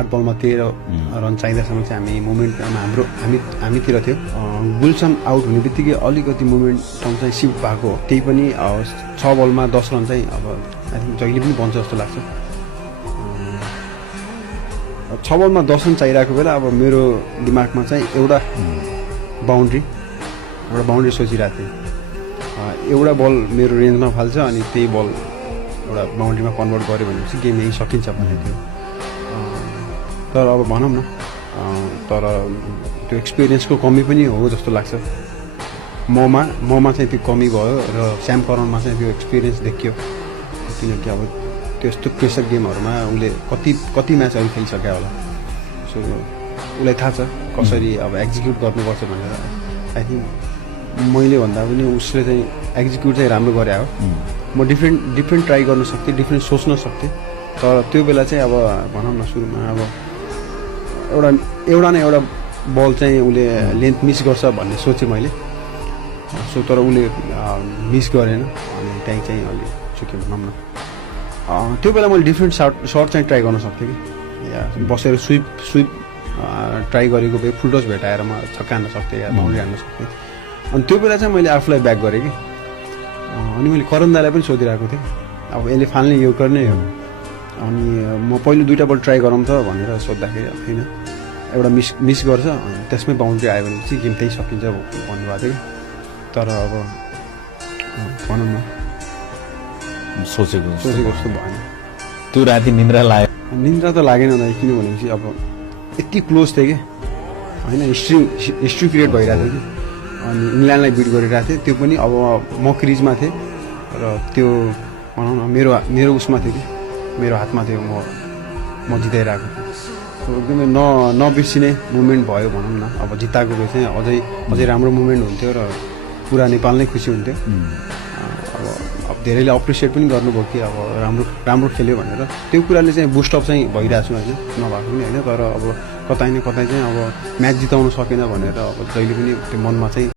8 बलमा 13 रन चाहिँदासम्म चाहिँ हामी मोमेन्टमा हामीतिर थियो। गुलसन आउट हुने बित्तिकै अलिकति मोमेन्टम चाहिँ सिफ्ट भएको हो। त्यही पनि 6 बलमा 10 रन चाहिँ अब आई थिङ्क जहिले पनि बन्छ जस्तो लाग्छ। 6 बलमा 10 रन चाहिरहेको बेला अब मेरो दिमागमा चाहिँ एउटा बााउन्ड्री सोचिरहेको थिएँ। एउटा बल मेरो रेन्जमा फाल्छ अनि त्यही बल एउटा बााउन्ड्रीमा कन्भर्ट गऱ्यो भनेपछि गेम यहीँ सकिन्छ भन्ने थियो। तर अब भनौँ न तर त्यो एक्सपिरियन्सको कमी पनि हो जस्तो लाग्छ। ममा चाहिँ त्यो कमी भयो र श्याम करणमा चाहिँ त्यो एक्सपिरियन्स देखियो। किनकि अब त्यस्तो प्रेसर गेमहरूमा उसले कति म्याचहरू खेलिसक्यो होला। सो उसलाई थाहा छ कसरी अब एक्जिक्युट गर्नुपर्छ भनेर। आई थिङ्क मैले भन्दा पनि उसले चाहिँ एक्जिक्युट चाहिँ राम्रो गरे हो। म डिफ्रेन्ट ट्राई गर्न सक्थेँ, डिफ्रेन्ट सोच्न सक्थेँ। तर त्यो बेला चाहिँ अब भनौँ न सुरुमा अब एउटा न एउटा बल चाहिँ उसले लेन्थ मिस गर्छ भन्ने सोचेँ मैले। सो तर उसले मिस गरेन अनि त्यहीँ चाहिँ अलि चुक्यो भनौँ न। त्यो बेला मैले डिफ्रेन्ट सर्ट चाहिँ ट्राई गर्न सक्थेँ कि या बसेर स्विप ट्राई गरेको भए फुल टच भेटाएर म छक्का हान्न सक्थेँ या बाउन्ड्री हान्न सक्थेँ। अनि त्यो बेला चाहिँ मैले आफूलाई ब्याक गरेँ कि। अनि मैले करण दालाई पनि सोधिरहेको थिएँ अब यसले फाल्ने यो गर्ने हो। अनि म पहिलो 2टा बल ट्राई गरौँ त भनेर सोद्धाखेरि होइन एउटा मिस गर्छ अनि त्यसमै बााउन्ड्री आयो भनेपछि गेम त्यही सकिन्छ भन्नुभएको थियो। तर अब भनौँ न सोचेको जस्तो भएन। त्यो राति निन्द्रा लाग्यो? निन्द्रा त लागेन दाइ, किन भनेपछि अब यति क्लोज थियो कि होइन। हिस्ट्री क्रिएट भइरहेको थियो कि। अनि इङ्ल्यान्डलाई बिट गरिरहेको थिएँ। त्यो पनि अब म क्रिजमा थिएँ र त्यो भनौँ न मेरो उसमा थियो कि मेरो हातमा थियो। म जिताइरहेको थिएँ। एकदमै नबिर्सिने मुभमेन्ट भयो भनौँ न। अब जिताएको भए चाहिँ अझै राम्रो मुभमेन्ट हुन्थ्यो र पुरा नेपाल नै खुसी हुन्थ्यो। अब धेरैले अप्रिसिएट पनि गर्नुभयो कि अब राम्रो खेल्यो भनेर। त्यो कुराले चाहिँ बुस्टअप चाहिँ भइरहेको छु होइन, नभएको पनि होइन। तर अब कतै न कतै चाहिँ अब म्याच जिताउन सकेन भनेर अब जहिले पनि त्यो मनमा चाहिँ